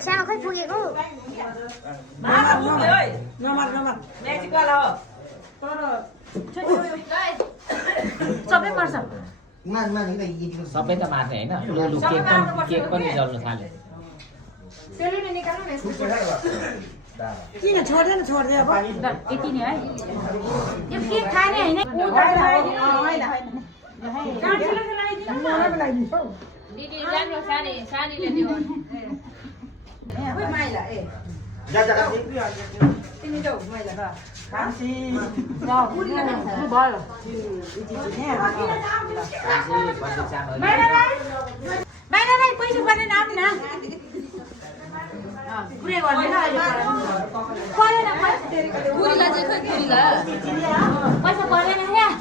सानो खै पुगेको सबै मर्छ सबै त मार्ने होइन लु केक पनि जल्न थाल्यो किन छोड्दैन छोड्दै अब यति नै है यो केक खाने होइन दिदी जानु सानीले दियो तिमी जाऊ मैला कान्छी माइला राई पैसा पर्दैन आउनु न पुरै गर्दैन परेन पैसा पर्दैन यहाँ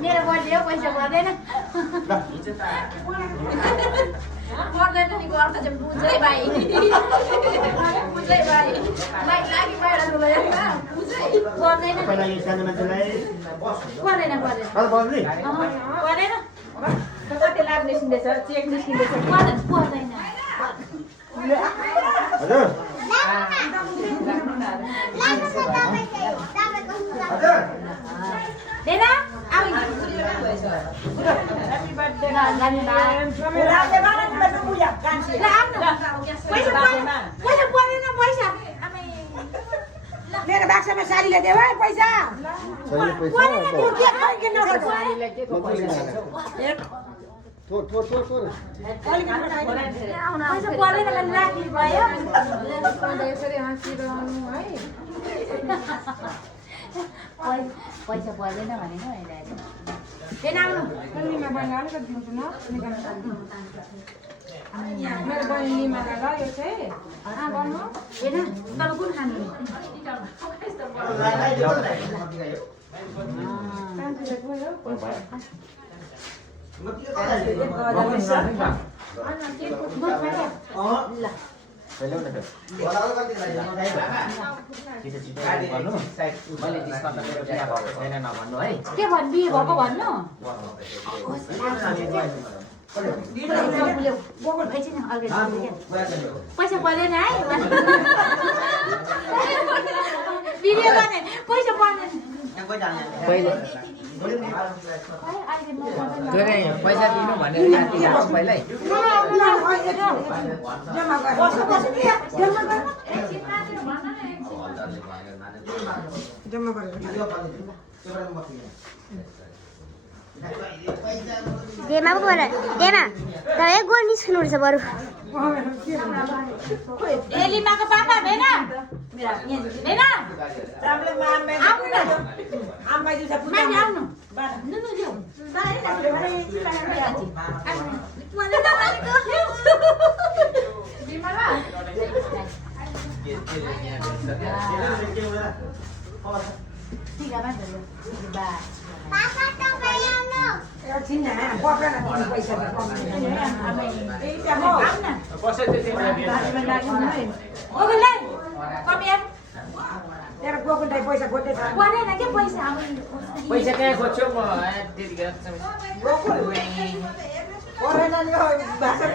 मेरो बर्थडे हो पैसा पर्दैन पर्दैन नि गर्दा चाहिँ बुझै भाइ बुझै भाइ लागि बाहिर पर्दैन पर्दैन कति लाभ निस्किँदैछ चेक निस्किँदैछ पर्दैन देना मेरो बाक्सामा साडीले देऊ है पैसा पैसा पर्दैन भनेको मेरो बहिनीमा ल यो चाहिँ तब कुन खानु के भन्नु भएको भन्नु पैसा पर्दैन है भिडियो गर्ने पैसा पर्दैन पैसा दिनु भनेर पहिल्यै जम्मा गरेर देमा पो बोल देमा त एक गोल निस्किनु रहेछ बरु एलिमाको पापा भेन भेन आउनु न आम्मा दिन्छ माथि आउनु एकछिन पक्रेन पैसा तेरो गोकुललाई पैसा खोज्दै छ परेन के पैसा पैसा कहाँ खोज्छौ म त्यतिखेर परेन नि भाषा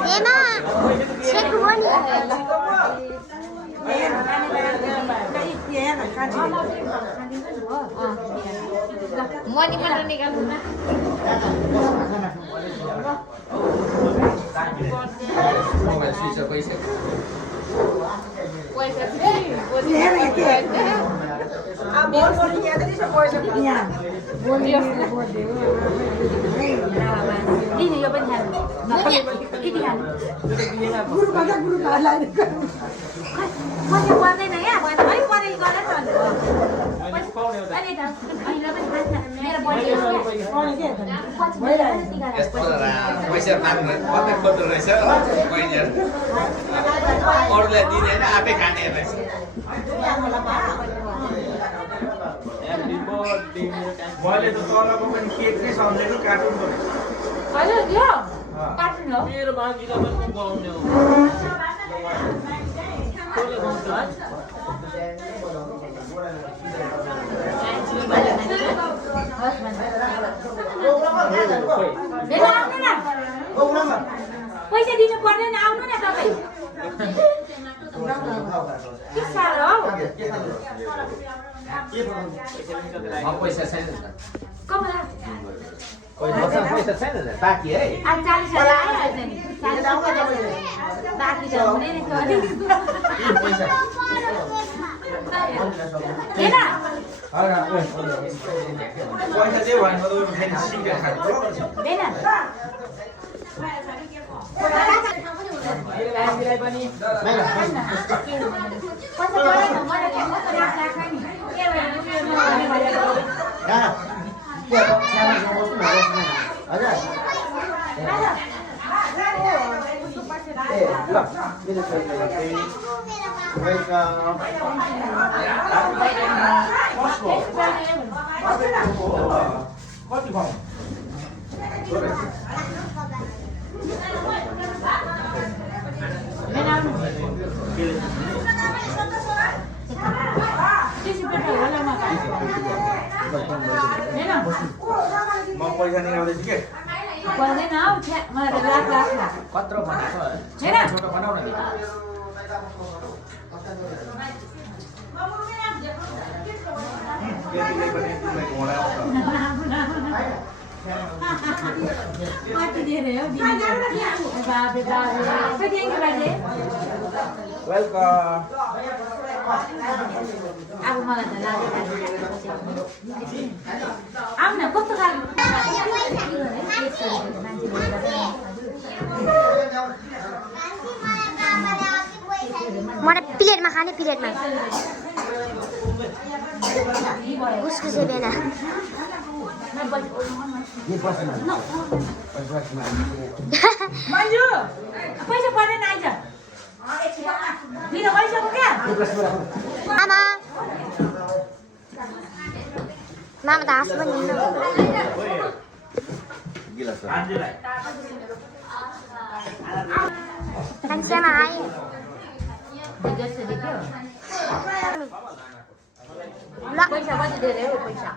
देमा चेक हो नि मनी मात्र निकाल्नु न दिदी यो पनि खानु के खानु पैसा पर्दैन यहाँ अलिक परेको गरेर पैसा माग्नु मात्रै खोज्दो रहेछ अरूलाई दिँदैन आफै खाने रहेछ मैले त तलको पनि केक नै सम्झेको कार्टुन हजुर यो कार्टुन हो मेरो बाँकीलाई पनि गाउने हो भेला आउनु न पैसा दिनु पर्दैन आउनु न तपाईँ के साह्रो हौ पैसा छैन कमला पैसा छैन बाँकी है आज 40,000 आइहाल्छ नि 40,000 बाँकी त हुने नै छ नि पैसा हेर पैसा चाहिँ भएन त फेरि सिक्का खाएको हेर पैसा परेन मलाई के कस्तो राख नि के म पैसा निकाल्दैछु के पर्दैन हौ मलाई त लाख कत्रो बनाएको हेर छोटो बनाउ न त्यतिले पनि तिमीलाई घोडा आउँछ कति धेरै हो बाबे बाबे कति थ्याङ्क यू बाजे वेलकम अब मलाई त लाग्यो आऊ न कस्तो खालको मलाई प्लेटमा खाने प्लेटमा उसको चाहिँ बेना मन्जु पैसा पर्दैन आइज दिनु भइसक्यो क्या आमा मामा त हाँस पनि सानो आयो जस्तो देख्यो ल पैसा कति धेरै हो पैसा